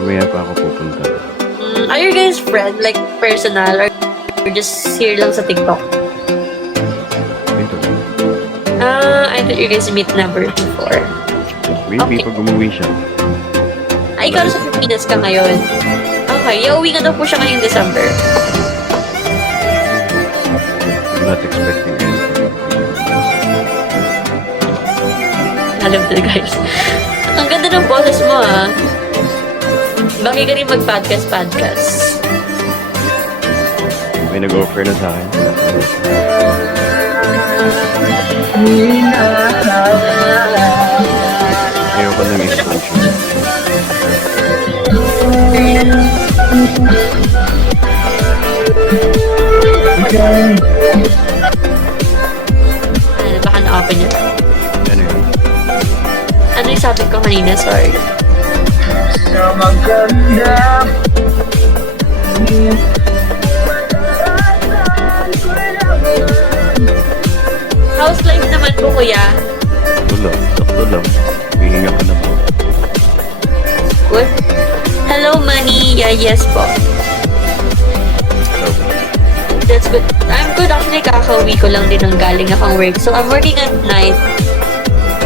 Mamaya pa ako pupunta. Are you guys friend? Like, personal? Or just here lang sa TikTok? Ito. I thought you guys meet never before. Maybe Okay. pag umuwi siya. Ikaw sa Pilipinas ka ngayon. Okay, iuwi ka daw po siya ngayong December. I'm not expecting anything. Alam na guys. Ang ganda ng boses mo ah. Bakit ka rin mag-podcast? May nag-offer na sa akin. Ayoko ng exposure. Ano, baka na-open yun. Ano yun? Ano yung sabi ko kanina? Sorry. How's life naman po, kuya? Sakto lang. Hihinga ka na po. Good. Hello, Manny. Yeah, yes po. That's good. I'm good. Actually, kakauwi ko lang din ng galing akong work. So, I'm working at night.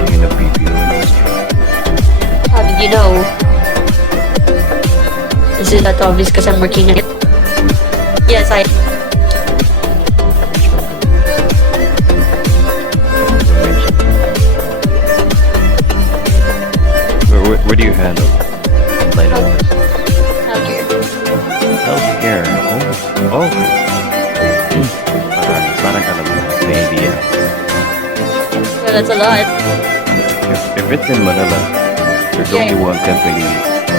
Hingin na BPO industry. How did you know? Is it that obvious because I'm working at it? Yes, I... Where do you handle? Line office. Healthcare. Healthcare. Oh. Parang alam mo. May idea. Well, that's a lot. If it's in Manila, there's only one company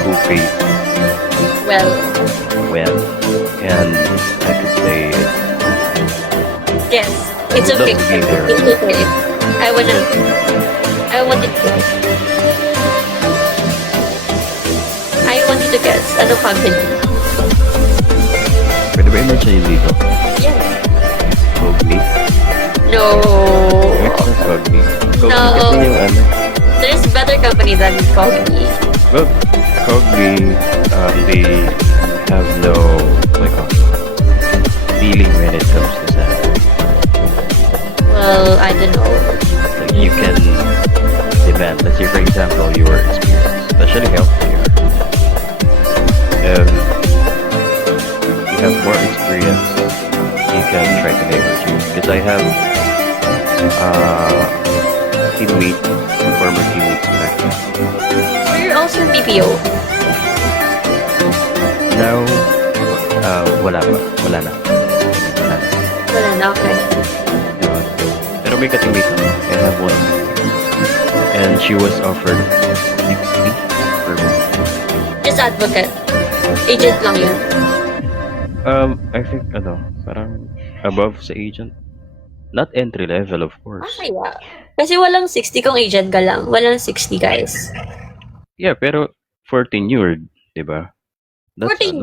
who pays Well, well. And I could say yes. It's I'd love okay. to be there. It's okay. I wanted to guess. Ano company? pwede ba i-mention yun dito? Yeah. Cogni? No. It's not Cogni. Cogni No. kasi yung ano. There's better company than Cogni. Well, Cogni, they have no, like, feeling when it comes to salary. Well, I don't know. Like, you can demand, let's say, for example, your experience, especially healthcare. If you have more experience, you can try to negotiate. Because I have teammate, former teammates back then. So you're also in BPO. Now, wala na. Wala na, okay. Yun. Pero may katimate ako. I have one. And she was offered 60 per month. Just advocate. Agent lang yun. I think, parang above sa agent. Not entry level, of course. Okay, yeah. Kasi walang 60 kung agent ka lang. Walang 60, guys. Yeah, pero for tenured, di ba? That's 14